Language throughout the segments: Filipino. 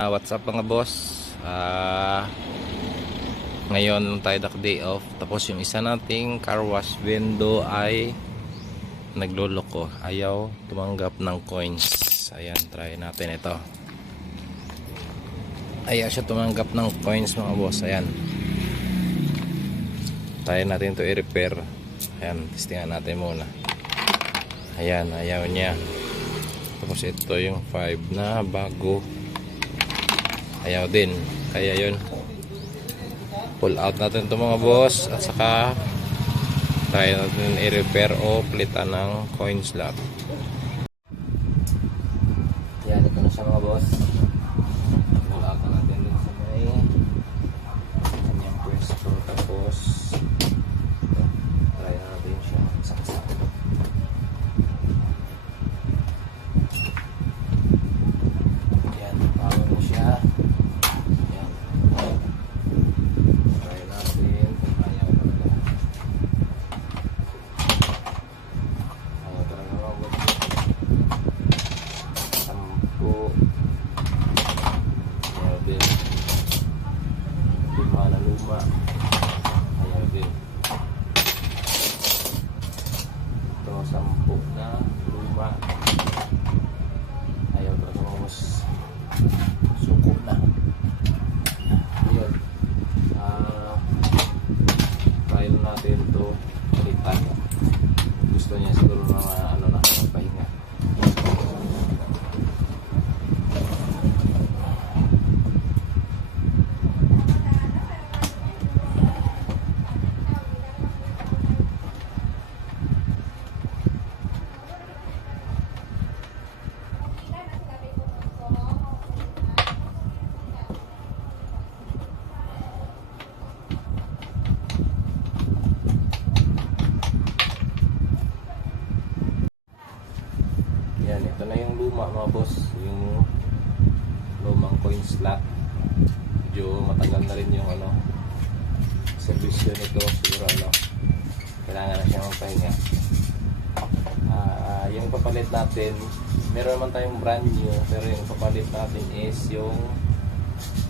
Ah, what's up mga boss? Ah, ngayon tayo dak day off. Tapos yung isa nating car wash window ay nagluloko. Ayaw tumanggap ng coins. Ayan, try natin ito. Ayaw siya tumanggap ng coins mga boss. Ayan. Try natin to i-repair. Ayan, testingan natin muna. Ayan, ayaw niya. Tapos ito yung 5 na bago. Ayaw din. Kaya yun. Pull out natin ito mga boss. At saka try natin i-repair o palitan ng coin slot. Yan, ito na siya mga boss. Pull out na natin din sa may kanyang pwesto. Tapos ito, try natin siya. Saksak. Yan, power mo siya. Yan. Try natin. Ayaw talaga. Ayaw talaga mabot. Sampu. Ayaw din. Lima na luma. Ayaw din. Ito, sampu na luma. Ayaw talaga mabos. Suko na. Ayun. Ah, trial natin to palitan. Gusto niya siguro mga ano na magpahinga. Yan, ito na yung luma mga boss. Yung lumang coin slot. Medyo matagal na rin yung ano servisyo nito. Siguro ano, kailangan na siya magpahinga. Ah, yung papalit natin, meron naman tayong brand new, pero yung papalit natin is yung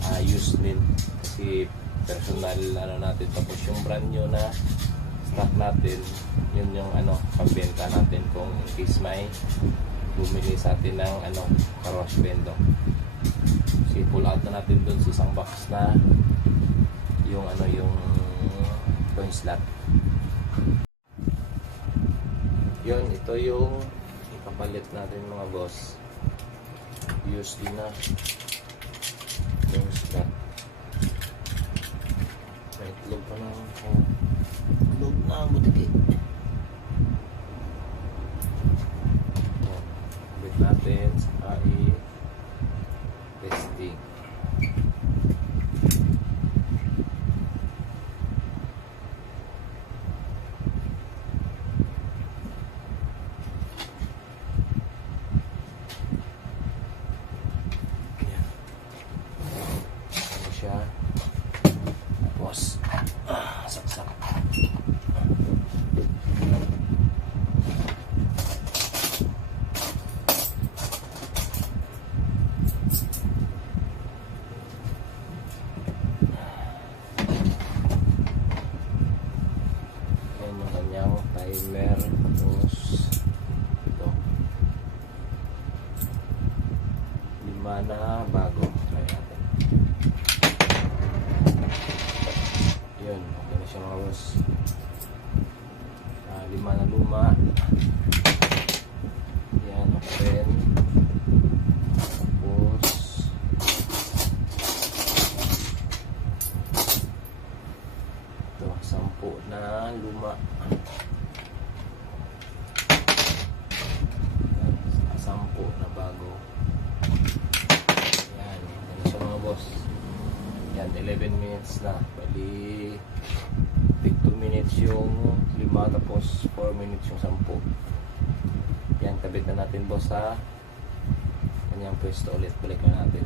ah, used din. Kasi personal ano natin. Tapos yung brand new na stock natin, yun yung ano, pambenta natin kung in case may bumili sa atin ng ano, car wash bendo. Kasi pull out na natin dun sa isang box na yung ano yung coin slot. Yun, ito yung ipapalit natin mga boss. Din na yung slot. May itlog pa na. Oh. Na, butiki. Bit natin sa i testing. Yan. Ano siya? Tapos, ah, saksak. Timer. Tapos, ito. Lima na bago. Try natin. Yun, okay boss. Ah, lima na luma. Yan, rin. Tapos, ito, sampu na luma. Sampu na bago. Yan, yan boss. Yan, 11 minutes na. Bali, take 2 minutes yung lima tapos 4 minutes yung sampu. Yan, kabit na natin boss sa kanyang pwesto ulit. Balik na natin.